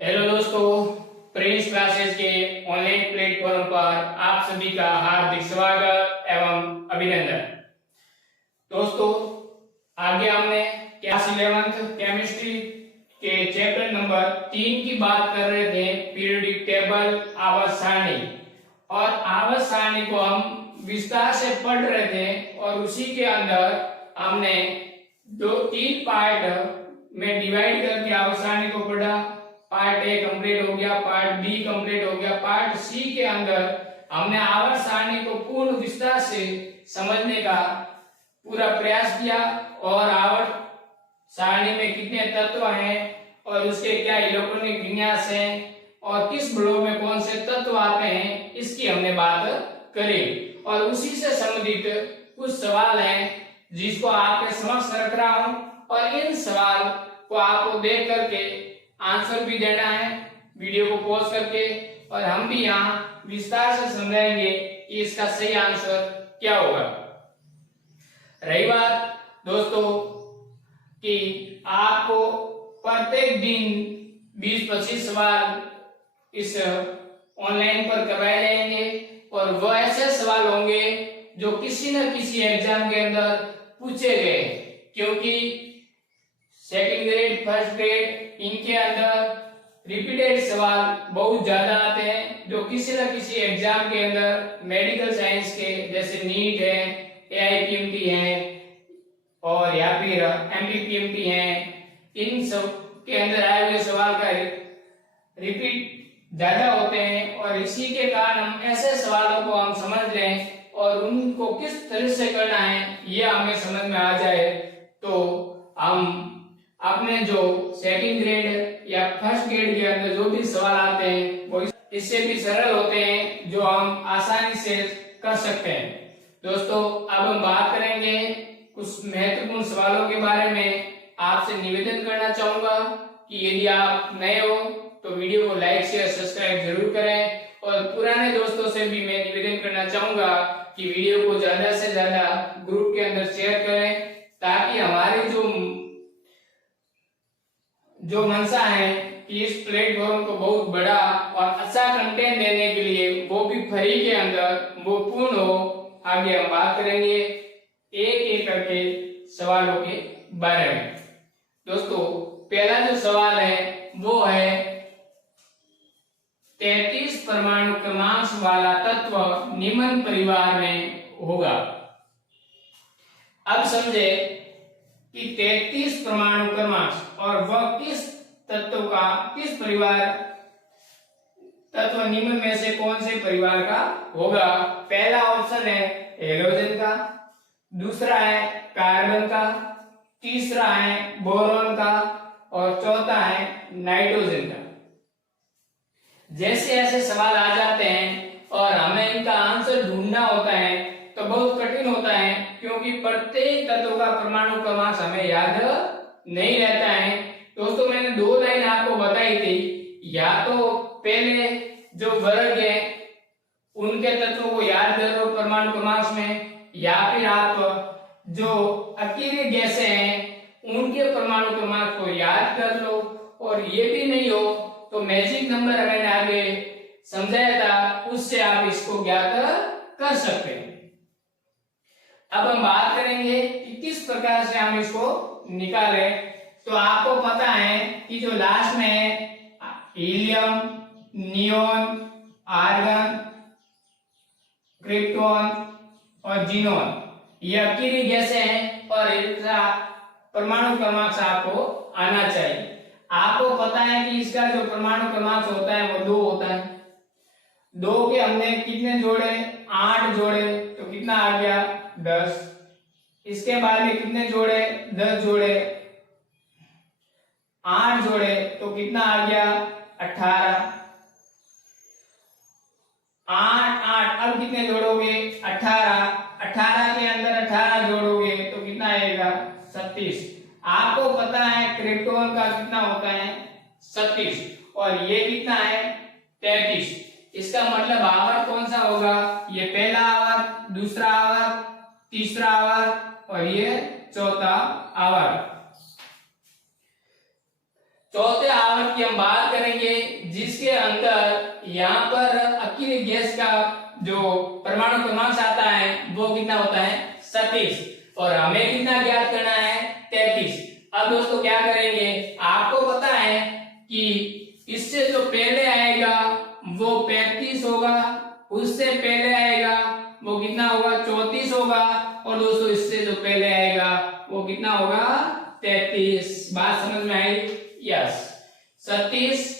Hello दोस्तों, Prince classes के online platform पर आप सभी का हार्दिक स्वागत एवं अभिनंदन। दोस्तों, आगे हमने क्लास 11th केमिस्ट्री के चैप्टर नंबर 3 की बात कर रहे थे, पीरियोडिक टेबल, आवर्त सारणी। और आवर्त सारणी को हम विस्तार से पढ़ रहे थे और उसी के अंदर हमने तीन पार्ट में डिवाइड करके आवर्त सारणी को पढ़ा। पार्ट ए कंप्लीट हो गया, पार्ट बी कंप्लीट हो गया, पार्ट सी के अंदर हमने आवर्त सारणी को पूर्ण विस्तार से समझने का पूरा प्रयास किया और आवर्त सारणी में कितने तत्व हैं और उसके क्या इलेक्ट्रॉनिक विन्यास हैं और किस ब्लॉक में कौन से तत्व आते हैं, इसकी हमने बात करी। और उसी से संबंधित कुछ सवाल हैं जिसको आपके समक्ष रख रहा हूं और इन सवाल को आपको देख करके आंसर भी देना है वीडियो को पॉज करके, और हम भी यहाँ विस्तार से समझाएंगे कि इसका सही आंसर क्या होगा। रही बात दोस्तों कि आपको प्रत्येक दिन 20-25 सवाल इस ऑनलाइन पर करवाए जाएंगे और वह ऐसे सवाल होंगे जो किसी न किसी एग्जाम के अंदर पूछे गए, क्योंकि सेकंड ग्रेड, फर्स्ट ग्रेड, इनके अंदर रिपीटेड सवाल बहुत ज्यादा आते हैं जो किसी न किसी एग्जाम के अंदर मेडिकल साइंस के जैसे नीट है, एआईपीएमटी है और या फिर एमपीपीएमटी है, इन सब के अंदर आए हुए सवाल का रिपीट ज्यादा होते हैं। और इसी के कारण हम ऐसे सवालों को हम समझ लें और उनको किस तरह से करना है ये हमें समझ में आ जाए तो हम अपने जो सेकंड ग्रेड या फर्स्ट ग्रेड के अंदर जो भी सवाल आते हैं वो इससे भी सरल होते हैं जो हम आसानी से कर सकते हैं। दोस्तों, अब हम बात करेंगे कुछ महत्वपूर्ण सवालों के बारे में। आपसे निवेदन करना चाहूंगा कि यदि आप नए हो तो वीडियो को लाइक शेयर सब्सक्राइब जरूर करें और पुराने दोस्तों से भी मैं निवेदन करना चाहूंगा कि वीडियो को ज्यादा से ज्यादा ग्रुप के अंदर शेयर करें, ताकि हमारी जो मंशा है कि इस प्लेटफॉर्म को बहुत बड़ा और अच्छा कंटेंट देने के लिए, वो भी फ्री के अंदर, वो पूर्ण हो। आगे हम बात करेंगे एक एक करके सवालों के बारे में। दोस्तों, पहला जो सवाल है वो है 33 परमाणु क्रमांक वाला तत्व निम्न परिवार में होगा। अब समझे कि 33 परमाणु क्रमांक और वह किस तत्व का, किस परिवार तत्व निम्न में से कौन से परिवार का होगा। पहला ऑप्शन है हेलोजन का, दूसरा है कार्बन का, तीसरा है बोरॉन का और चौथा है नाइट्रोजन का। जैसे ऐसे सवाल आ जाते हैं और हमें इनका आंसर ढूंढना होता है तो बहुत कठिन होता है, क्योंकि प्रत्येक तत्व का परमाणु क्रमांक हमें याद नहीं रहता है। दोस्तों, मैंने दो लाइन आपको बताई थी, या तो पहले जो वर्ग है उनके तत्वों को याद कर लो परमाणु क्रमांक में, या फिर आप जो अकेले गैसें हैं उनके परमाणु क्रमांक को याद कर लो, और ये भी नहीं हो तो मैजिक नंबर मैंने आगे समझाया था, उससे आप इसको ज्ञात कर सकते हैं। अब हम बात करेंगे कि किस प्रकार से हम इसको निकालें। तो आपको पता है कि जो लास्ट में है हीलियम, नियोन, आर्गन, क्रिप्टॉन और जीनोन, ये अकेली गैसें हैं और इनका परमाणु क्रमांक आपको आना चाहिए। आपको पता है कि इसका जो परमाणु क्रमांक होता है वो 2 होता है। 2 के हमने कितने जोड़े, 8 जोड़े तो कितना आ गया 10। इसके बाद में कितने जोड़े, 10 जोड़े, 8 जोड़े तो कितना आ गया 18। 8 अब कितने जोड़ोगे 18। 18 के अंदर 18 जोड़ोगे तो कितना आएगा 36। आपको पता है क्रिप्टॉन का कितना होता है 36 और ये कितना है 33। इसका मतलब आवर्त कौन सा होगा, ये पहला आवर्त, दूसरा आवर्त, तीसरा आवर्त और ये चौथा आवर्त। चौथे आवर्त की हम बात करेंगे, जिसके अंदर यहाँ पर अकेली गैस का जो परमाणु क्रमांक आता है वो कितना होता है 37, और हमें कितना ज्ञात करना है 33। अब दोस्तों क्या करेंगे, आपको पता है कि इससे जो पहले आएगा वो 35 होगा, उससे पहले आएगा वो कितना होगा 34 होगा, और दोस्तों इससे जो पहले आएगा वो कितना होगा 33। बात समझ में आई? यस, 37,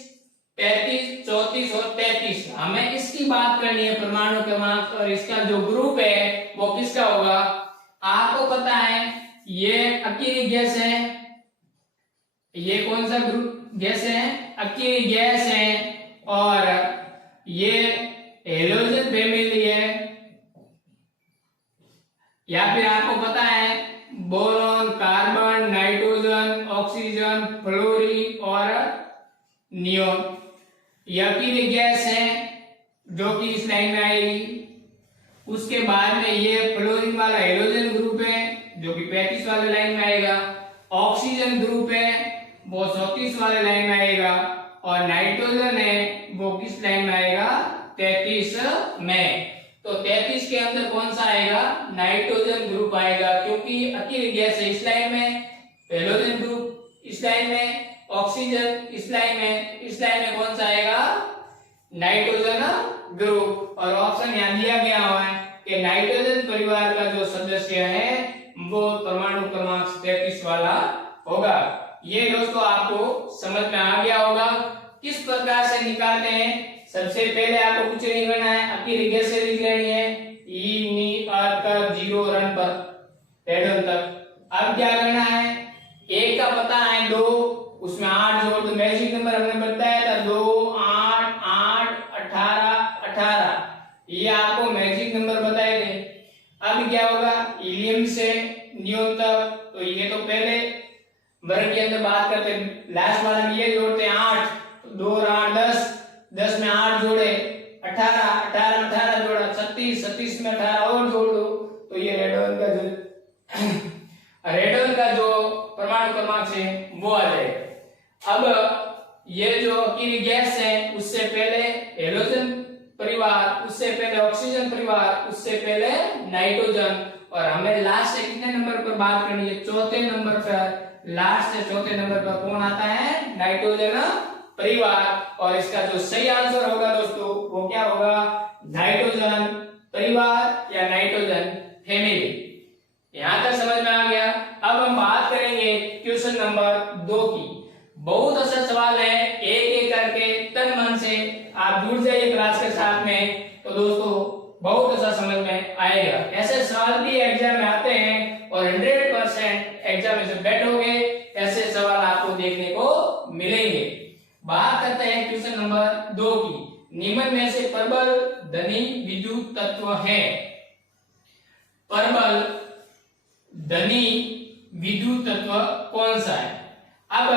35, 34 और 33। हमें इसकी बात करनी है परमाणु क्रमांक, और इसका जो ग्रुप है वो किसका होगा। आपको पता है ये अकेली गैस है, ये कौन सा ग्रुप गैस है, अकेली गैस है, और ये हेलोजन फैमिली है, या फिर आपको पता है boron, carbon, nitrogen, oxygen, fluorine और नियोन। ये अकेली गैस है जो कि इस लाइन में आएगी। उसके बाद में ये फ्लोरीन वाला हेलोजन ग्रुप है जो कि 35 वाले लाइन में आएगा, ऑक्सीजन ग्रुप है वो 34 वाले लाइन में आएगा, और नाइट्रोजन है वो किस लाइन में आएगा 33 में। तो 33 के अंदर कौन सा आएगा, नाइट्रोजन ग्रुप आएगा, क्योंकि अकेली गैस है इस लाइन में, हेलोजन ग्रुप इस लाइन में, ऑक्सीजन इस लाइन में, इस लाइन में कौन सा आएगा नाइट्रोजन ग्रुप। और ऑप्शन यहाँ दिया गया हुआ है कि नाइट्रोजन परिवार का जो सदस्य है वो परमाणु क्रमांक 33 वाला होगा। ये दोस्तों आपको समझ में आ गया होगा किस प्रकार से निकालते हैं। सबसे पहले आपको कुछ नहीं करना है, अकेली गैस से लिख लेनी है ई नी आर तक 0 रन पर रेडन तक। अब क्या करना है, एक का पता है 2, उसमें 8 जोड़ दो, मैजिक नंबर हमने बताया था 2, 8, 8, 18, 18, ये आपको मैजिक नंबर बताए थे। अब क्या होगा, हीलियम से नियोन तक, तो ये तो पहले वर्ग के अंदर बात करते हैं, लास्ट वाला में ये जोड़ते हैं 8, तो 2 और 8 10, 10 में 8 जोड़े 18, 18 में 18 जोड़ा 36, 36 में 18 और जोड़ दो, तो ये रेडोन का जो परमाणु क्रमांक है वो आ जाएगा। अब ये जो अकेली गैस है उससे पहले हेलोजन परिवार, उससे पहले ऑक्सीजन परिवार, उससे पहले नाइट्रोजन, और हमें लास्ट से कितने नंबर पर बात करनी है, चौथे नंबर पर। लास्ट से चौथे नंबर पर कौन आता है, नाइट्रोजन परिवार। और इसका जो सही आंसर होगा दोस्तों वो क्या होगा, नाइट्रोजन परिवार या नाइट्रोजन फैमिली। यहां तक समझ में आ गया। अब हम बात करेंगे क्वेश्चन नंबर 2 की। बहुत अच्छा सवाल है, एक एक करके तन मन से आप जुड़ जाइए क्लास के साथ में, तो दोस्तों बहुत अच्छा समझ में आएगा। ऐसे सवाल भी एग्जाम में आते हैं और 100% एग्जाम में से बैठोगे ऐसे सवाल आपको देखने को मिलेंगे। बात करते हैं क्वेश्चन नंबर 2 की। निम्न में से प्रबल धनी विद्युत तत्व है। प्रबल धनी विद्युत तत्व कौन सा है। अब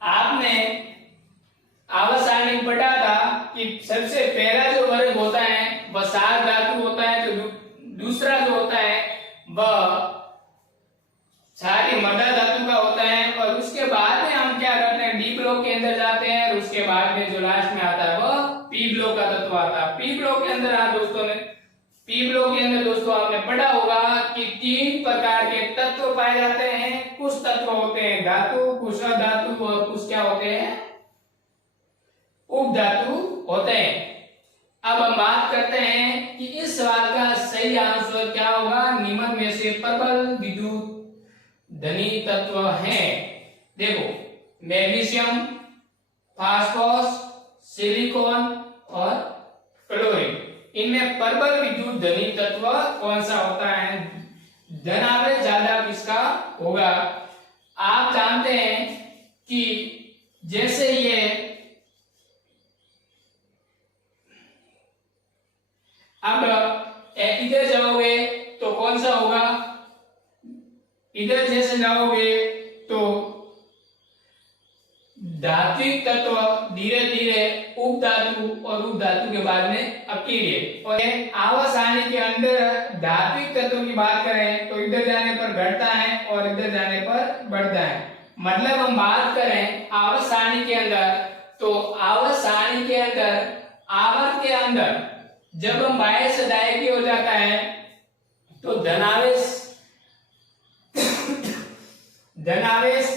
आपने आवर्त सारणी में पढ़ा था कि सबसे पहला जो वर्ग होता है वह सार धातु होता है, जो दूसरा जो होता है वह क्षारीय मृदा धातु का होता है, और उसके बाद में हम क्या करते हैं, डी ब्लॉक के अंदर जाते हैं, और उसके बाद में जो लास्ट में आता है वह पी ब्लॉक का तत्व आता है। पी ब्लॉक के अंदर आप दोस्तों ने आपने पढ़ा होगा कि 3 प्रकार के तत्व पाए जाते हैं। कुछ तत्व होते हैं धातु, कुछ अधातु, और कुछ क्या होते हैं उपधातु होते हैं। अब हम बात करते हैं कि इस सवाल का सही आंसर क्या होगा। निम्न में से प्रबल विद्युत धनी तत्व है, देखो मैग्नीशियम, फास्फोरस, सिलिकॉन और क्लोरीन। इनमें प्रबल विद्युत धनी तत्व कौन सा होता है, धन आवेश ज्यादा किसका होगा। आप जानते हैं कि जैसे ये अब इधर जाओगे तो कौन सा होगा, इधर जैसे जाओगे तो धात्विक तत्व धीरे धीरे उपधातु और उपधातु के बाद में अकेले। और आवर्त सारणी के अंदर धात्विक तत्व की बात करें तो इधर जाने पर घटता है और इधर जाने पर बढ़ता है। मतलब हम बात करें आवर्त सारणी के अंदर, तो आवर्त सारणी के अंदर आवर्त के अंदर जब हम बाएं से दाएं की हो जाता है तो धनावेश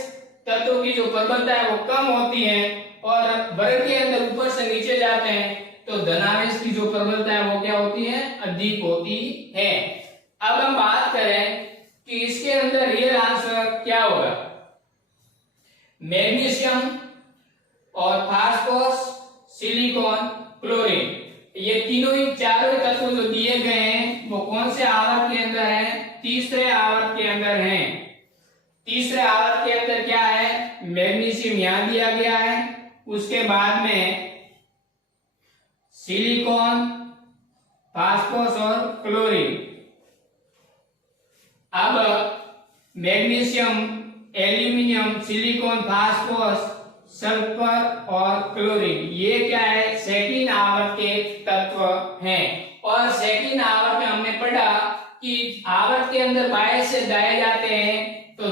तत्वों की जो प्रबलता है वो कम होती है, और वर्ग के अंदर ऊपर से नीचे जाते हैं तो धनावेश की जो प्रबलता है वो क्या होती है, अधिक होती है। अब हम बात करें कि इसके अंदर रियल आंसर क्या होगा। मैग्नीशियम और फास्फोरस, सिलिकॉन, क्लोरीन, ये तीनों ही चारों तत्व जो दिए गए हैं वो कौन से आवर्त के अंदर हैं, तीसरे आवर्त के अंदर हैं। तीसरे आवर्त के अंदर क्या है, मैग्नीशियम यहां दिया गया है, उसके बाद में सिलिकॉन, फास्फोरस और क्लोरीन। अब magnesium, aluminium, silicon, phosphorus, sulphur और क्लोरीन, ये क्या है, सेकंड आवर्त के तत्व हैं। और सेकंड आवर्त में हमने पढ़ा कि आवर्त के अंदर बाएं से दाएं जाते हैं तो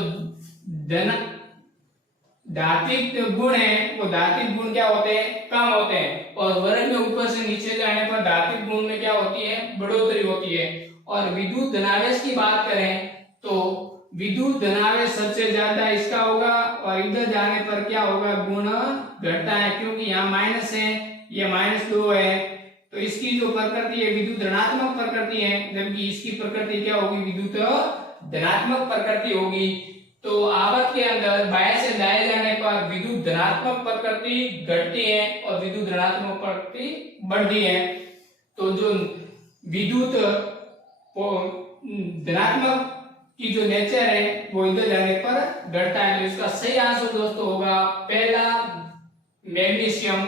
धात्विक गुण है वो धात्विक गुण क्या होते हैं, कम होते हैं, और वर्ग में ऊपर से नीचे जाने पर धात्विक गुण में क्या होती है, बढ़ोतरी होती है। और विद्युत धनावेश की बात करें तो विद्युत धनावेश सबसे ज्यादा इसका होगा, और इधर जाने पर क्या होगा, गुण घटता है, क्योंकि यहाँ माइनस है, ये -2 है, तो इसकी जो प्रकृति है विद्युत ऋणात्मक प्रकृति है, जबकि इसकी प्रकृति क्या होगी, विद्युत धनात्मक प्रकृति होगी। तो आवर्त के अंदर बाएं से दाएं जाने पर विद्युत धनात्मक प्रकृति घटती है और विद्युत ऋणात्मक प्रकृति बढ़ती है। तो जो विद्युत धनात्मक की जो नेचर है वो इधर जाने पर घटता है। तो इसका सही आंसर दोस्तों होगा पहला, मैग्नीशियम,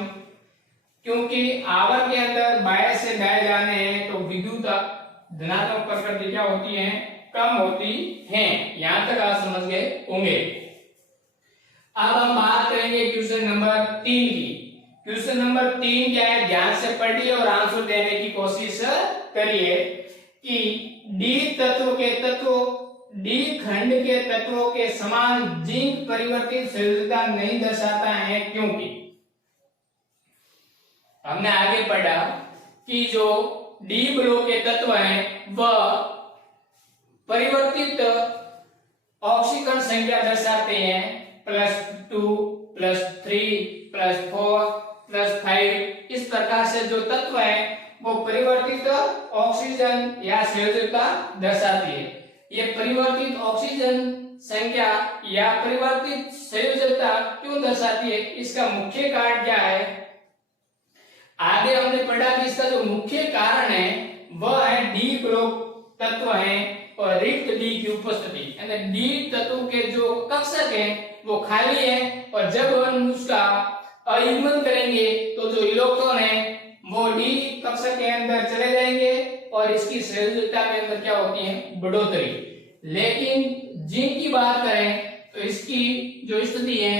क्योंकि आवर्त के अंदर बाएं से दाएं जाने हैं तो विद्युत धनात्मक प्रकृति क्या होती है, कम होती हैं। यहां तक आप समझ गए होंगे। अब हम बात करेंगे क्वेश्चन नंबर 3 की। क्वेश्चन नंबर 3 क्या है, ध्यान से पढ़िए और आंसर देने की कोशिश करिए कि डी खंड के तत्वों के समान जिंक परिवर्तित संयोजकता नहीं दर्शाता है, क्योंकि हमने आगे पढ़ा कि जो डी ब्लॉक के तत्व हैं वह परिवर्तित ऑक्सीकरण संख्या दर्शाते हैं +2, +3, +4, +5। इस प्रकार से जो तत्व है वो परिवर्तित ऑक्सीजन या संयोजकता दर्शाती है। ये परिवर्तित ऑक्सीजन संख्या या परिवर्तित संयोजकता क्यों दर्शाती है, इसका मुख्य कारण क्या है। आगे हमने पढ़ा कि इसका जो मुख्य कारण है वह है डी ब्लॉक तत्व है और रिक्त डी की उपस्थिति, यानी डी तत्व के जो कक्षक है वो खाली है, और जब हम उसका अयुग्मन करेंगे तो जो इलेक्ट्रॉन है वो डी कक्षक के अंदर चले जाएंगे और इसकी संयोजकता के अंदर क्या होती है, बढ़ोतरी। लेकिन जिंक की बात करें तो इसकी जो स्थिति है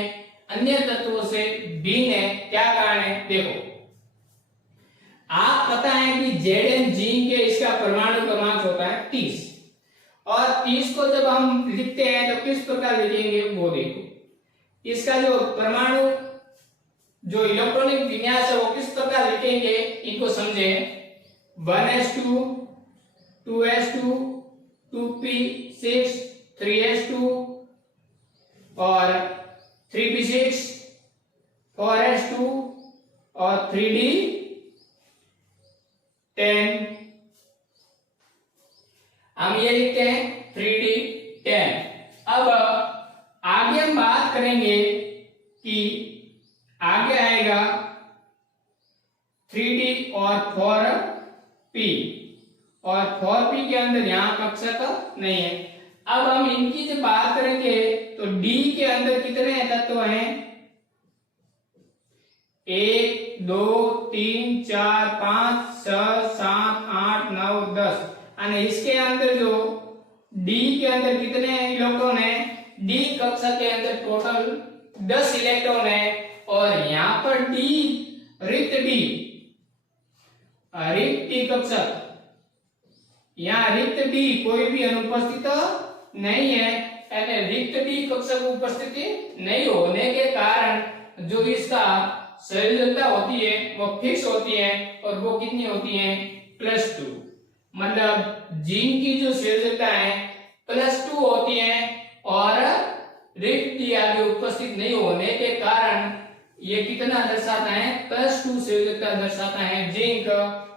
अन्य तत्वों से भिन्न है। क्या कारण है, देखो आप पता है कि Zn जिंक के इसका परमाणु क्रमांक होता है 30, और 30 को जब हम लिखते हैं तो किस प्रकार लिखेंगे वो देखो। इसका जो परमाणु जो इलेक्ट्रॉनिक विन्यास है वो किस प्रकार लिखेंगे, इनको समझे। 1s2, 2s2, 2p6, 3s2 और 3p6, 4s2 और 3d10। हम ये लिखते हैं 3d10। अब आगे हम बात करेंगे कि आगे आएगा 3d और 4p, और 4p के अंदर यहां कक्षक नहीं है। अब हम इनकी जब बात करेंगे तो d के अंदर कितने तत्व हैं, 1 2 3 4 5 6 7 8 9 10, और इसके अंदर जो D के अंदर कितने इलेक्ट्रॉन है, D कक्षा के अंदर टोटल 10 इलेक्ट्रॉन है, और यहाँ पर D रिक्त D कक्षक, यहाँ रिक्त D कोई भी अनुपस्थित नहीं है, यानी रिक्त डी कक्षक उपस्थिति नहीं होने के कारण जो इसका संयोजकता होती है वो फिक्स होती है और वो कितनी होती है +2। मतलब जीन की जो संयोजकता है +2 होती है और रिक्त डी आगे उपस्थित नहीं होने के कारण ये कितना दर्शाता है +2 संयोजकता दर्शाता है जिंक,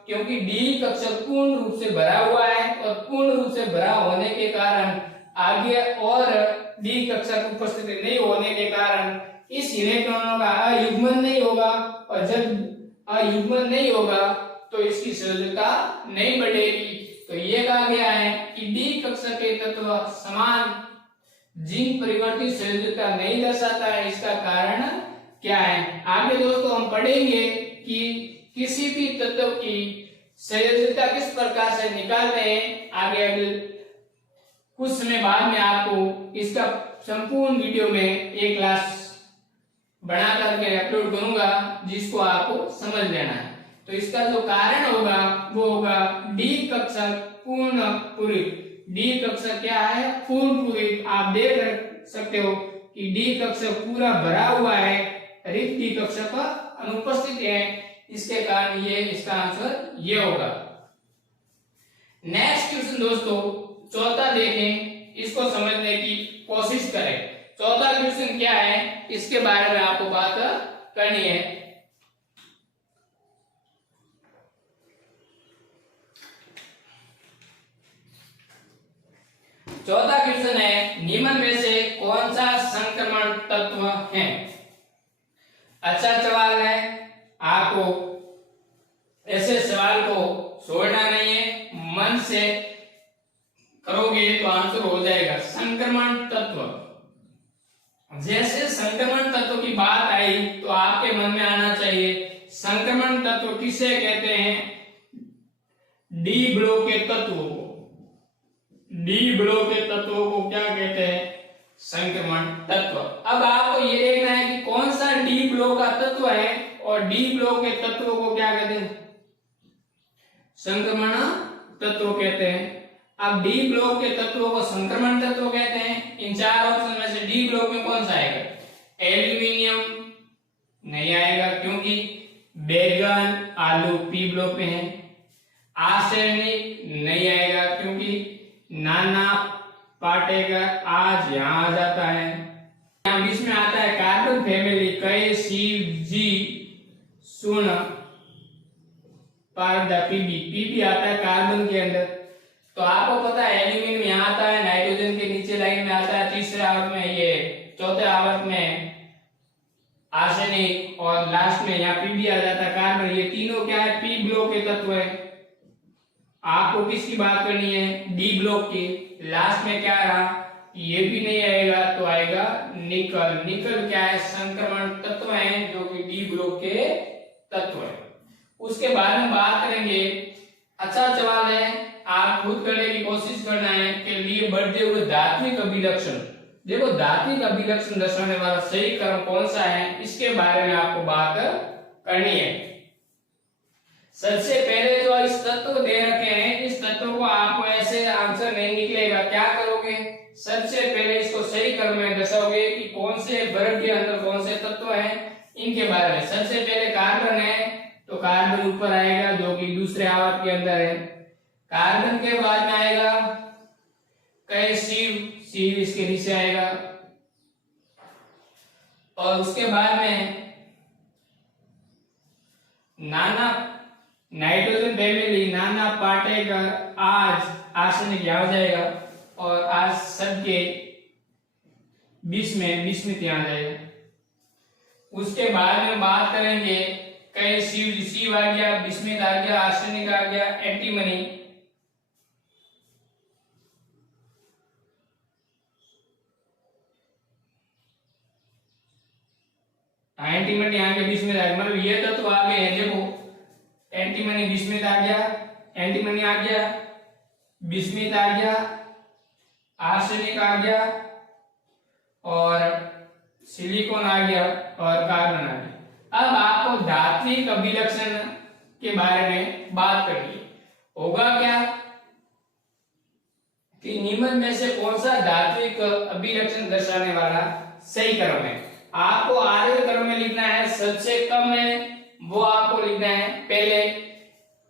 क्योंकि डी कक्षक पूर्ण रूप से भरा हुआ है और पूर्ण रूप से भरा होने के कारण आगे और डी कक्षक उपस्थित नहीं होने के कारण इस इलेक्ट्रॉनों का अयुग्मन नहीं होगा और जब अयुग्मन नहीं होगा तो इसकी संयोजकता नहीं बढ़ेगी। तो ये कहा गया है कि डी कक्षक के तत्व समान जिंक परिवर्तित संयोजकता नहीं दर्शाता है। इसका कारण क्या है आगे दोस्तों हम पढ़ेंगे कि किसी भी तत्व की संयोजकता किस प्रकार से निकालते हैं। आगे कुछ समय बाद में आपको इसका संपूर्ण वीडियो में एक क्लास बना करके अपलोड करूंगा जिसको आपको समझ लेना है। तो इसका जो कारण होगा वो होगा डी कक्षक पूर्ण पूरित। डी कक्षक क्या है पूर्ण पूरित। आप देख सकते हो कि डी कक्षक पूरा भरा हुआ है, रिक्त डी कक्षक अनुपस्थित है, इसके कारण ये इसका आंसर ये होगा। नेक्स्ट क्वेश्चन दोस्तों चौथा देखें, इसको समझने की कोशिश करें। चौथा क्वेश्चन क्या है इसके बारे में आपको बात करनी है। चौथा क्वेश्चन है निम्न में से कौन सा संक्रमण तत्व है। अच्छा सवाल है, आपको ऐसे सवाल को छोड़ना नहीं है, मन से करोगे तो आंसर हो जाएगा। संक्रमण तत्व, जैसे संक्रमण तत्व की बात आई तो आपके मन में आना चाहिए संक्रमण तत्व किसे कहते हैं, डी ब्लॉक के तत्वों को। डी ब्लॉक के तत्वों को क्या कहते हैं संक्रमण तत्व। अब आपको ये देखना है कि कौन सा डी ब्लॉक का तत्व है और डी ब्लॉक के तत्वों को क्या कहते हैं संक्रमण तत्व कहते हैं। अब डी ब्लॉक के तत्वों को संक्रमण तत्व कहते हैं। इन चार ऑप्शन में से डी ब्लॉक में कौन सा आएगा, एल्यूमिनियम नहीं आएगा क्योंकि बैगन आलू पी ब्लॉक में है। आर्सेनिक नहीं आएगा क्योंकि नाना पाटेकर आज यहाँ आ जाता है। यहाँ बीच में आता है कार्बन फैमिली कई CG सुन पीबी आता है कार्बन के अंदर। तो आपको पता है एल्यूमिनियम यहाँ आता है, नाइट्रोजन के नीचे लाइन में आता है, तीसरे आवर्त में ये, चौथे आवर्त में आर्सेनिक और लास्ट में यहाँ पीबी आ जाता है कार्बन। ये तीनों क्या है पी ब्लॉक के तत्व है। आपको किसकी बात करनी है डी ब्लॉक की। लास्ट में क्या रहा, ये भी नहीं आएगा तो आएगा निकल। निकल क्या है संक्रमण तत्व है जो कि डी ब्लॉक के तत्व है। उसके बारे में बात करेंगे। अच्छा सवाल है, आप खुद करने की कोशिश करना है कि लिए बढ़ते हुए धात्विक अभिलक्षण। देखो धात्विक अभिलक्षण दर्शाने वाला सही क्रम कौन सा है इसके बारे में आपको बात करनी है। सबसे पहले जो इस तत्व दे रखे हैं इस तत्व को आपको ऐसे आंसर नहीं निकलेगा। क्या करोगे, सबसे पहले इसको सही क्रम में दर्शाओगे कि कौन से वर्ग के अंदर कौन से तत्व हैं इनके बारे में। सबसे पहले कार्बन है तो कार्बन ऊपर आएगा जो कि दूसरे आवर्त के अंदर है। कार्बन के बाद में आएगा कई शिव इसके नीचे आएगा और उसके बाद में नाना नाइट्रोजन फैमिली नाना पाटेकर आज आर्सेनिक यहाँ जाएगा और आज सबके बीच में यहाँ जाएगा। उसके बाद में बात करेंगे कई शिव आ गया, बिस्मित आ गया, आर्सेनिक आ गया, एंटीमनी। एंटीमनी आगे बिस्मित आ गया, मतलब ये तो आ गए हैं। देखो एंटीमनी बिस्मित आ गया, एंटीमनी आ गया, बिस्मित आ गया, आर्सेनिक आ गया और सिलिकॉन आ गया और कार्बन आ गया। अब आपको धात्विक अभिलक्षण के बारे में बात करनी होगा क्या कि निम्न में से कौन सा धात्विक अभिलक्षण दर्शाने वाला सही क्रम है। आपको आर्य क्रम में लिखना है, सबसे कम है वो आपको लिखना है पहले,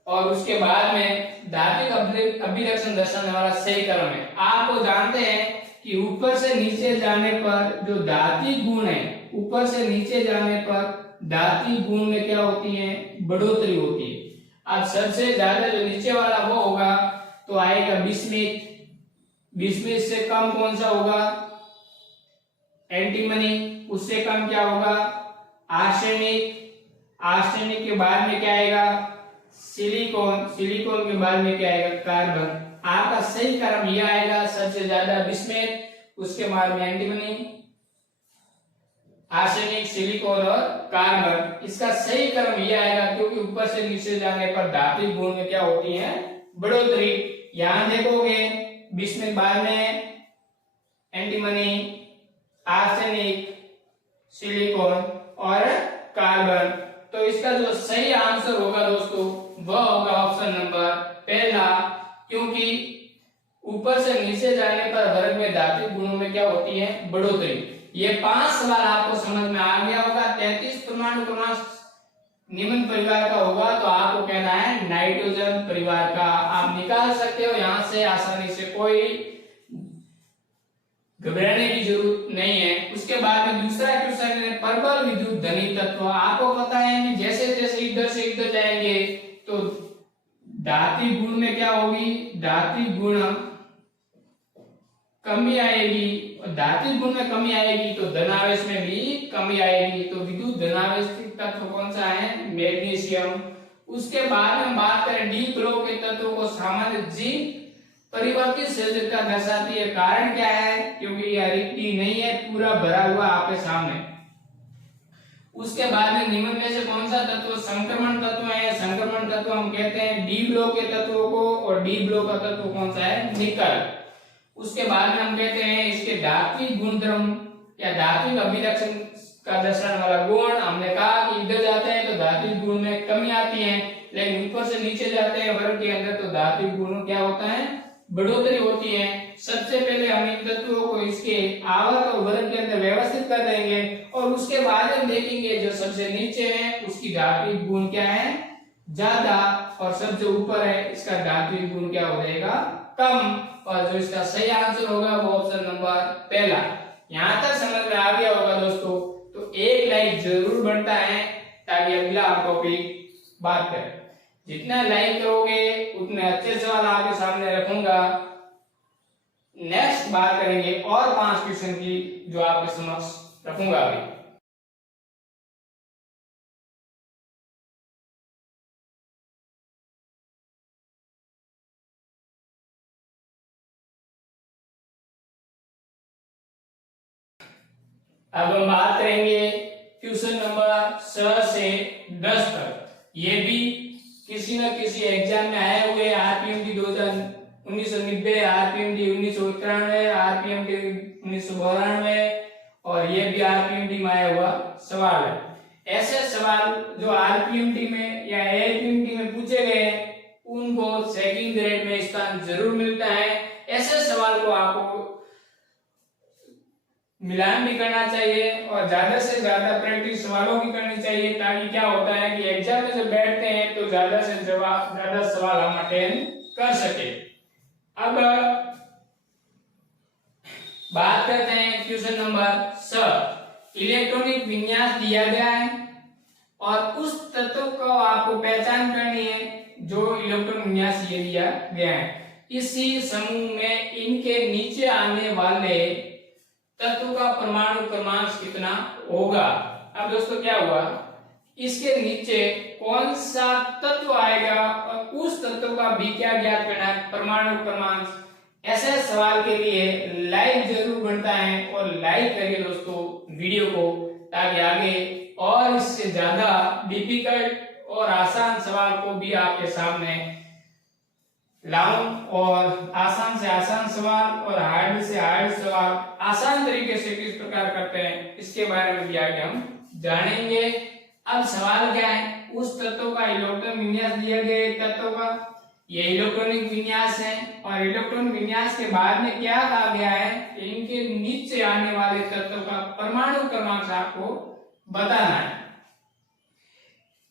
और उसके बाद में धात्विक अभिलक्षण दर्शाने वाला सही क्रम है। आपको जानते हैं कि ऊपर से नीचे जाने पर जो धात्विक गुण है, ऊपर से नीचे जाने पर धात्विक गुण में क्या होती है, बढ़ोतरी होती है। अब सबसे ज्यादा जो नीचे वाला वो होगा तो आएगा बिस्मिथ, बिस्मिथ से कम कौन सा होगा, एंटीमनी, उससे कम क्या होगा, आर्सेनिक, आर्सेनिक के बाद में क्या आएगा, सिलिकॉन, सिलिकॉन के बाद में क्या आएगा, कार्बन। आपका सही क्रम यह आएगा, सबसे ज्यादा बिस्मिथ, उसके बाद में एंटीमनी, आर्सेनिक, सिलिकॉन और कार्बन। इसका सही क्रम यह आएगा क्योंकि ऊपर से नीचे जाने पर धात्विक गुण में क्या होती है, बढ़ोतरी। यहां देखोगे बिस्मिथ बाद में एंटीमनी, आर्सेनिक, सिलिकॉन और कार्बन। तो इसका जो सही आंसर होगा दोस्तों वह होगा ऑप्शन नंबर पहला, क्योंकि ऊपर से नीचे जाने पर वर्ग में धात्विक गुणों में क्या होती है, बढ़ोतरी। ये 5 सवाल आपको समझ में आ गया होगा। 33 परमाणु क्रमांक निम्न परिवार का होगा तो आपको कहना है नाइट्रोजन परिवार का। आप निकाल सकते हो यहां से आसानी से, कोई घबराने की जरूरत नहीं है। उसके बाद में दूसरा क्वेश्चन है प्रबल विद्युत धनी तत्व। आपको पता है कि जैसे जैसे इधर से इधर जाएंगे तो धात्विक गुण में क्या होगी, धात्विक गुण कमी आएगी, और धात्विक गुण में कमी आएगी तो धनावेश में भी कमी आएगी। तो विद्युत धनावेश तत्व कौन सा है, मैग्नीशियम। उसके बाद में बात करें डी ब्लॉक के तत्वों को सामान्य जिंक परिवर्तित संयोजकता दर्शाती है। कारण क्या है, क्योंकि यह रिक्ति नहीं है, पूरा भरा हुआ आपके सामने। उसके बाद में निम्न में से कौन सा तत्व संक्रमण तत्व है, संक्रमण तत्व हम कहते हैं डी ब्लॉक के तत्वों को, और डी ब्लॉक का तत्व कौन सा है, निकल। उसके बाद में हम कहते हैं इसके धात्विक गुणधर्म या धात्विक अभिलक्षण का दर्शाने वाला गुण। हमने कहा कि इधर जाते हैं तो धात्विक गुण में कमी आती है, लेकिन ऊपर से नीचे जाते हैं वर्ग के अंदर तो धात्विक गुण क्या होता है, बढ़ोतरी होती है। सबसे पहले हम इन तत्वों को इसके आवर्त और वर्ग के अंदर व्यवस्थित कर देंगे, और उसके बाद हम देखेंगे जो सबसे नीचे है उसकी धात्विक गुण क्या है, ज्यादा, और सबसे ऊपर है इसका धात्विक गुण क्या हो जाएगा, कम। और जो इसका सही आंसर होगा वो ऑप्शन नंबर पहला। यहां तक समझ में आ गया होगा दोस्तों, तो एक लाइक जरूर बनता है ताकि अगला टॉपिक बात करें। जितना लाइक करोगे उतने अच्छे सवाल आपके सामने रखूंगा। नेक्स्ट बात करेंगे और 5 क्वेश्चन की जो आपके समक्ष रखूंगा अभी। अब हम बात करेंगे क्वेश्चन नंबर 6 से 10 तक। ये भी किसी न किसी एग्जाम में आए हुए, आरपीएमडी 1990, आरपीएमडी 1991, आरपीएमडी 1992, और ये भी आरपीएमडी में आया हुआ सवाल है। ऐसे सवाल जो आरपीएमडी में या एपीएमडी में पूछे गए उनको सेकंड ग्रेड में स्थान जरूर मिलता है। ऐसे सवाल को आपको मिलान भी करना चाहिए और ज्यादा से ज्यादा प्रैक्टिस सवालों की करनी चाहिए, ताकि क्या होता है कि एग्जाम में जब बैठते हैं तो ज्यादा से ज्यादा सवाल हम अटेंड कर सके। अब बात करते हैं क्वेश्चन नंबर 7। इलेक्ट्रॉनिक विन्यास दिया गया है और उस तत्व को आपको पहचान करनी है जो इलेक्ट्रॉन विन्यास ये दिया गया है। इसी समूह में इनके नीचे आने वाले तत्व का परमाणु क्रमांक कितना होगा। अब दोस्तों क्या हुआ, इसके नीचे कौन सा तत्व आएगा और उस तत्व का भी क्या ज्ञात करना है, परमाणु क्रमांक। ऐसे सवाल के लिए लाइक जरूर बनता है और लाइक करिए दोस्तों वीडियो को, ताकि आगे और इससे ज्यादा डिफिकल्ट और आसान सवाल को भी आपके सामने लाऊं, और आसान से आसान सवाल और हार्ड से हार्ड सवाल आसान तरीके से किस प्रकार करते हैं इसके बारे में भी आगे हम जानेंगे। अब सवाल क्या है, उस तत्व का इलेक्ट्रॉन विन्यास दिया गया तत्व का ये इलेक्ट्रॉनिक विन्यास है। और इलेक्ट्रॉनिक विन्यास के बाद में क्या कहा गया है, इनके नीचे आने वाले तत्वों का परमाणु क्रमांक आपको बताना है।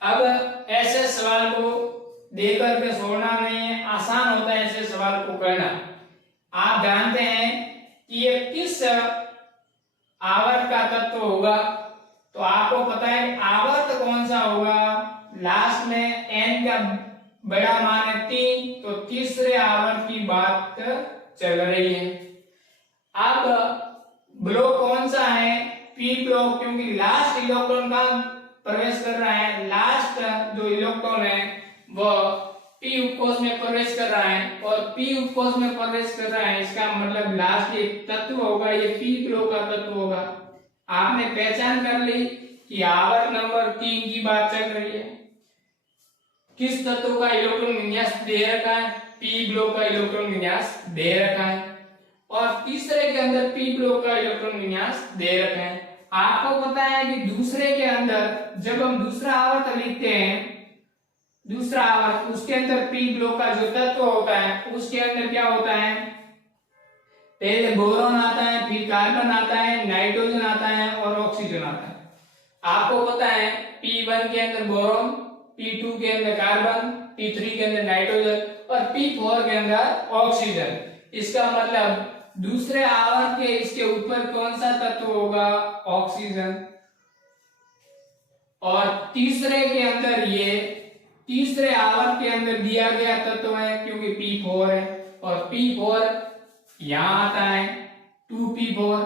अब ऐसे सवाल को देकर के छोड़ना नहीं है, आसान होता है ऐसे सवाल को करना। आप जानते हैं कि ये किस आवर्त का तत्व होगा, तो आपको पता है आवर्त कौन सा होगा, लास्ट में n का बड़ा मान है 3, तो तीसरे आवर्त की बात चल रही है। अब ब्लॉक कौन सा है, p ब्लॉक, क्योंकि लास्ट इलेक्ट्रॉन का प्रवेश कर रहा है, लास्ट जो इलेक्ट्रॉन है वह p उपकोष में प्रवेश कर रहा है, और p उपकोष में प्रवेश कर रहा है, इसका मतलब लास्ट एक तत्व होगा, ये p ब्लॉक का तत्व होगा। आपने पहचान कर ली कि आवर्त नंबर 3 की बात चल रही है। किस तत्व का इलेक्ट्रॉन विन्यास दे रखा है, p ब्लॉक का इलेक्ट्रॉन विन्यास दे रखा है, और तीसरे के अंदर p ब्लॉक का इलेक्ट्रॉन विन्यास दे रखा है। आपको पता है कि दूसरे के अंदर जब हम दूसरा आवर्त लिखते हैं, दूसरा आवर्त उसके अंदर p ब्लॉक का जो तत्व होता है उसके अंदर क्या होता है, पहले बोरॉन आता है, फिर कार्बन आता है, नाइट्रोजन आता है और ऑक्सीजन आता है। आपको पता है p1 के अंदर बोरॉन, p2 के अंदर कार्बन, p3 के अंदर नाइट्रोजन और p4 के अंदर ऑक्सीजन। इसका मतलब दूसरे आवर्त के इसके ऊपर कौन सा तत्व होगा, ऑक्सीजन। और तीसरे के अंदर ये तीसरे आवर्त के अंदर दिया गया तत्व है, क्योंकि p4 है, और p4 यहां आता है 2p4,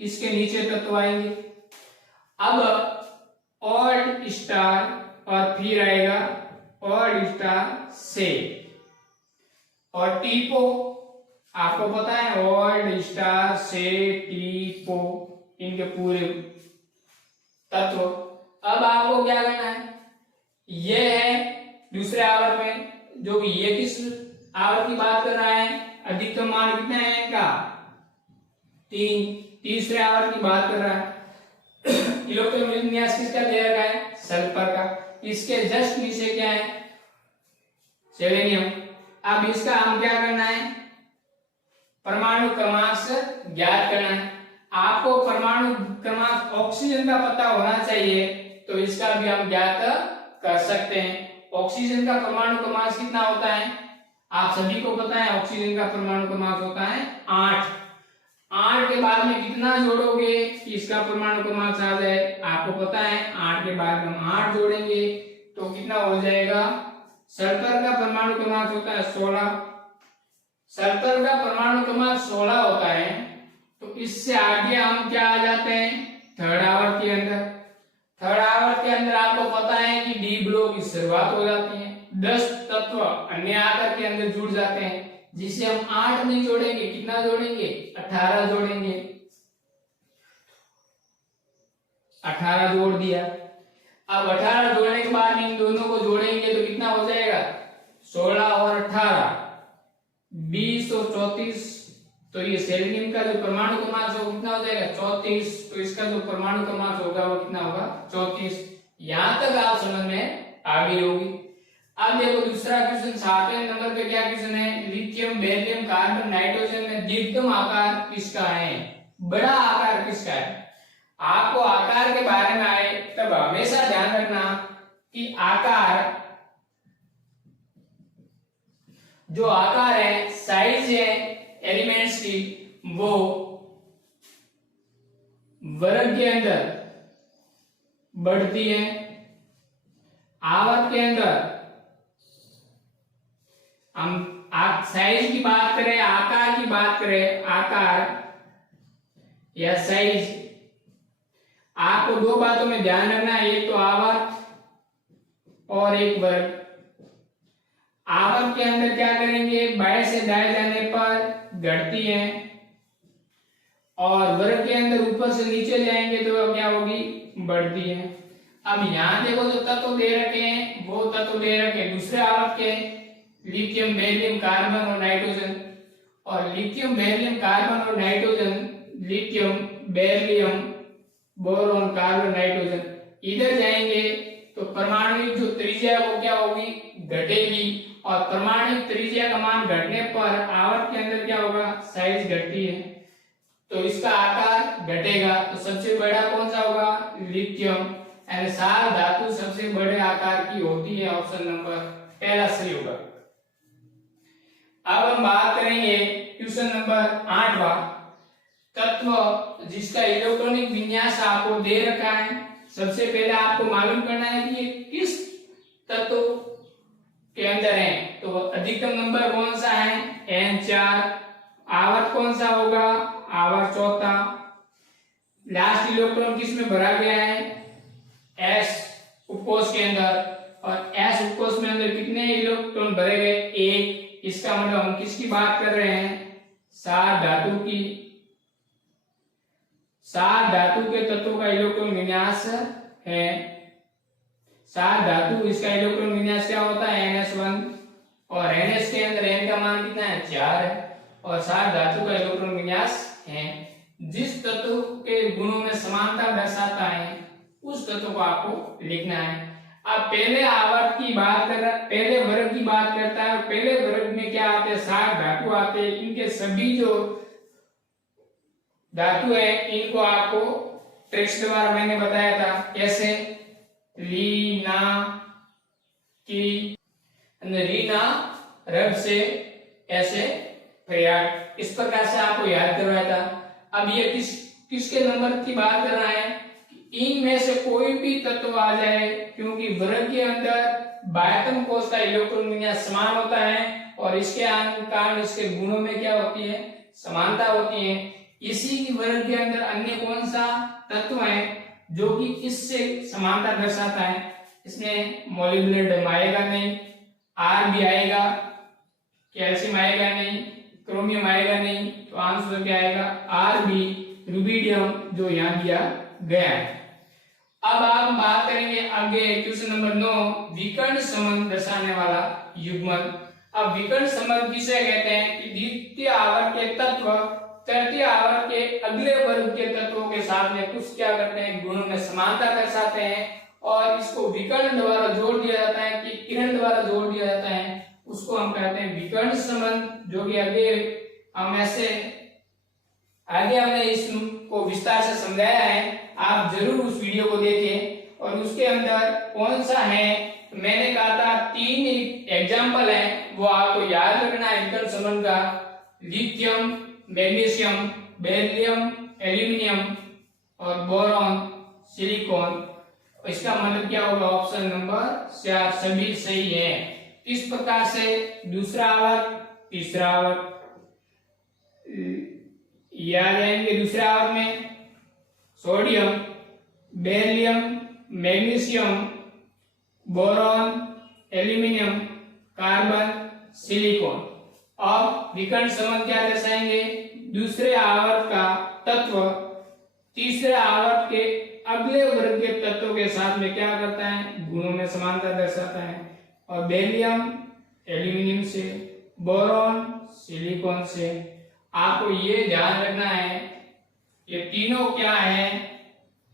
इसके नीचे तत्व आएंगे। अब ऑड स्टार और फिर आएगा ऑड स्टार से, और टीपो आपको पता है ऑड स्टार से टीपो, इनके पूरे तत्व। अब आपको क्या करना है, ये है दूसरे आवर्त में, जो कि ये किस आवर्त की बात कर रहा है, अधिकतम मान कितना है इनका 3, तीसरे आवर्त की बात कर रहा है। इलेक्ट्रॉन विन्यास किसका दे रखा है, सल्फर का। इसके जस्ट नीचे क्या है, सेलेनियम। अब इसका हम क्या करना है, परमाणु क्रमांक ज्ञात करना है। आपको परमाणु क्रमांक ऑक्सीजन का पता होना चाहिए, तो इसका भी हम ज्ञात कर सकते हैं। ऑक्सीजन का परमाणु क्रमांक कितना होता है, आप सभी को पता है ऑक्सीजन का परमाणु क्रमांक होता है 8। 8 के बाद में कितना जोड़ोगे कि इसका परमाणु क्रमांक आ जाए, आपको पता है 8 के बाद हम 8 जोड़ेंगे तो कितना हो जाएगा। सल्फर का परमाणु क्रमांक होता है 16, सल्फर का परमाणु क्रमांक 16 होता है, तो इससे आगे हम क्या आ जाते हैं, थर्ड आवर्त के अंदर। थर्ड आवर्त के अंदर आपको पता है कि डी ब्लॉक की शुरुआत हो जाती है, 10 तत्व अन्य आकर के अंदर जुड़ जाते हैं, जिसे हम 8 नहीं जोड़ेंगे, कितना जोड़ेंगे, 18 जोड़ेंगे। 18 जोड़ दिया। अब 18 जोड़ने के बाद इन दोनों को जोड़ेंगे तो कितना हो जाएगा, 16 और 18 20 और 34। तो ये सेलेनियम का जो परमाणु क्रमांक है वो कितना हो जाएगा, 34। तो इसका जो परमाणु क्रमांक होगा वो कितना होगा, 34। यहां तक आप समझ में आ गई होगी। अब देखो दूसरा क्वेश्चन 7वें नंबर पे क्या क्वेश्चन है, लिथियम बेरिलियम कार्बन नाइट्रोजन में दीर्घतम आकार किसका है, बड़ा आकार किसका है। आपको आकार के बारे में आए तब हमेशा ध्यान रखना कि आकार, जो आकार है, साइज है एलिमेंट्स की, वो वर्ग के अंदर बढ़ती है, आवर्त के अंदर हम साइज की बात करें, आकार की बात करें, आकार या साइज, आपको दो बातों में ध्यान रखना है, एक तो आवर्त और एक वर्ग। आवर्त के अंदर क्या करेंगे, बाएं से दाएं जाने पर घटती है, और वर्ग के अंदर ऊपर से नीचे जाएंगे तो क्या होगी, बढ़ती है। अब यहां देखो जो तत्व दे रखे हैं वो तत्व दे रखे हैं दूसरे आवर्त के, लिथियम बेरिलियम कार्बन और नाइट्रोजन। और लिथियम बेरिलियम कार्बन और nitrogen, lithium beryllium boron carbon nitrogen, इधर जाएंगे तो परमाणु जो त्रिज्या है वो क्या होगी, घटेगी। और परमाणु त्रिज्या का मान घटने पर आवर्त के अंदर क्या होगा, साइज घटती है, तो इसका आकार घटेगा। तो सबसे बड़ा कौन सा होगा, लिथियम। यानी सार धातु सबसे बड़े आकार की होती है। ऑप्शन नंबर पहला सही होगा। अब हम बात करेंगे क्वेश्चन नंबर 8वां, तत्व जिसका इलेक्ट्रॉनिक विन्यास आपको दे रखा है। सबसे पहले आपको मालूम करना है कि ये किस तत्व के अंदर है। तो अधिकतम नंबर कौन सा है, N4। आवर्त कौन सा होगा, आवर्त चौथा। लास्ट इलेक्ट्रॉन किस में भरा गया है, S उपकोष के अंदर। और S उपकोष में अंदर कितने इलेक्ट्रॉन भरे गए, 1। इसका मतलब हम किसकी बात कर रहे हैं, सार धातु की। सार धातु के तत्वों का इलेक्ट्रॉन विन्यास है। सार धातु इसका इलेक्ट्रॉन विन्यास क्या होता है, NS1। और NS के अंदर N का मान कितना है, 4 है। और सार धातु का इलेक्ट्रॉन विन्यास है। जिस तत्व के गुणों में समानता दर्शाता है उस तत्व को आपको लिखना है। अब पहले आवर्त की बात कर रहा है, पहले वर्ग की बात करता है। पहले वर्ग में क्या आते हैं, सार धातु आते हैं। इनके सभी जो धातु है इनको आपको ट्रिक्स द्वारा मैंने बताया था, कैसे, ली ना की, री ना रब से ऐसे प्रयाग, इस प्रकार से आपको याद करवाया था। अब ये किसके नंबर की बात कर रहा है, इनमें से कोई भी तत्व आ जाए, क्योंकि वर्ग के अंदर बाह्यतम कोश का इलेक्ट्रॉन विन्यास समान होता है और इसके कारण इसके गुणों में क्या होती है, समानता होती है। इसी की वर्ग के अंदर अन्य कौन सा तत्व है जो कि इससे समानता दर्शाता है। इसमें मोलिब्डेनम आएगा नहीं, आर भी आएगा, कैल्शियम आएगा नहीं, क्रोमियम आएगा नहीं, तो आंसर क्या आएगा, आर बी, रुबिडियम, जो यहाँ दिया गया है। अब आप बात करेंगे आगे क्वेश्चन नंबर 9, विकर्ण संबंध दर्शाने वाला युग्मन। अब विकर्ण संबंध किसे कहते हैं कि द्वितीय आवर्त के तत्व तृतीय आवर्त के अगले वर्ग के तत्वों के साथ में कुछ क्या करते हैं, गुणों में समानता दर्शाते हैं। और इसको विकर्ण द्वारा जोड़ दिया जाता है कि किरण द्वारा जोड़ दिया जाता है, उसको हम कहते हैं विकर्ण संबंध। जो कि आगे हम ऐसे आगे हमने इसको विस्तार से समझाया है, आप जरूर उस वीडियो को देखें। और उसके अंदर कौन सा है, तो मैंने कहा था 3 एग्जाम्पल है, वो आपको याद रखना है विकर्ण संबंध का, लिथियम, मैग्नीशियम, बेरिलियम, एल्यूमिनियम और बोरॉन, सिलिकॉन। इसका मतलब क्या होगा, ऑप्शन नंबर 4 सभी सही है। इस प्रकार से दूसरा आवर्त, तीसरा आवर्त याद आएंगे। दूसरा आवर्त में sodium, beryllium, magnesium, boron, aluminium, carbon, silicon. अब विकर्ण संबंध क्या दर्शाएंगे, दूसरे आवर्त का तत्व तीसरे आवर्त के अगले वर्ग के तत्वों के साथ में क्या करता है, गुणों में समानता दर्शाता है। और बेरिलियम एल्यूमिनियम से, बोरॉन सिलिकॉन से। आपको ये ध्यान रखना है ये तीनों क्या है,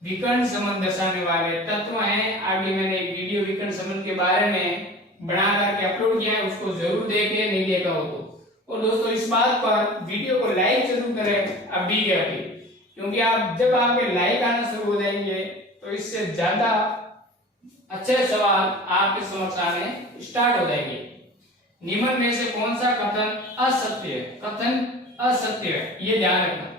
विकर्ण संबंध दर्शाने वाले तत्व हैं। आगे मैंने एक वीडियो विकर्ण संबंध के बारे में बना करके अपलोड किया है, उसको जरूर देखें, नहीं देखा हो तो। और दोस्तों इस बात पर वीडियो को लाइक जरूर करें अभी के अभी, क्योंकि आप जब आपके लाइक आना शुरू हो जाएंगे तो इससे ज्यादा अच्छे सवाल आपके समक्ष आने स्टार्ट हो जाएंगे। निम्न में से कौन सा कथन असत्य है, कथन असत्य है, ये ध्यान रखना।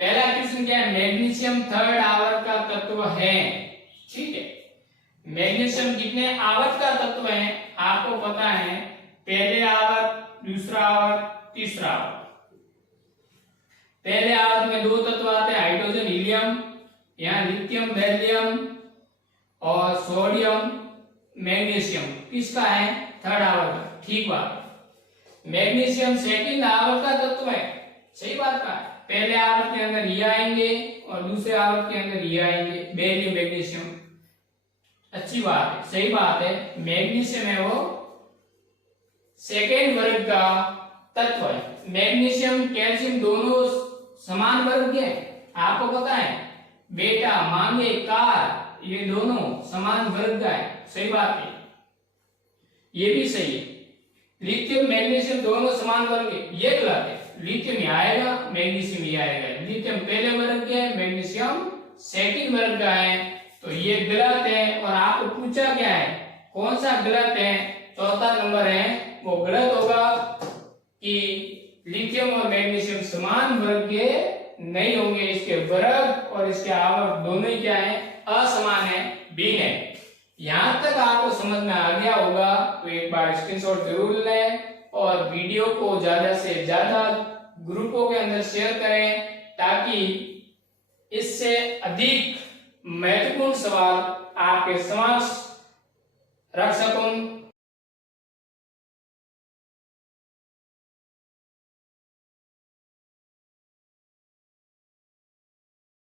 पहला क्वेश्चन क्या है, मैग्नीशियम थर्ड आवर्त का तत्व है। ठीक है, मैग्नीशियम कितने आवर्त का तत्व है आपको पता है, पहले आवर्त, दूसरा आवर्त, तीसरा आवर्त। पहले आवर्त में 2 तत्व आते हैं, हाइड्रोजन हीलियम, यहाँ लिथियम बेरिलियम और सोडियम मैग्नीशियम। किसका है, थर्ड आवर्त। ठीक बात, मैग्नीशियम सेकंड आवर्त का तत्व है, सही बात का। पहले आवर्त के अंदर ये आएंगे और दूसरे आवर्त के अंदर ये आएंगे, बेरिलियम मैग्नीशियम। अच्छी बात है, सही बात है, मैग्नीशियम है वो सेकेंड वर्ग का तत्व है। मैग्नीशियम कैल्शियम दोनों समान वर्ग के, आपको पता है बेटा, मांगे कार, ये दोनों समान वर्ग का है, सही बात है, ये भी सही है। लिथियम मैग्नीशियम दोनों समान वर्ग है, ये गलत है। लिथियम यहाँ आएगा, मैग्नीशियम ये आएगा। लिथियम पहले वर्ग का है, मैग्नीशियम सेकंड वर्ग का है, तो ये गलत है। और आपको पूछा क्या है, कौन सा गलत है? चौथा नंबर है वो गलत होगा कि लिथियम और मैग्नीशियम समान वर्ग के नहीं होंगे। इसके वर्ग और इसके आवरण दोनों ही क्या है? असमान है, भिन्न है। यहां तक आपको समझ में आ गया होगा तो एक बार स्क्रीनशॉट जरूर लें और वीडियो को ज्यादा से ज्यादा ग्रुपों के अंदर शेयर करें, ताकि इससे अधिक महत्वपूर्ण सवाल आपके समक्ष रख सकूं।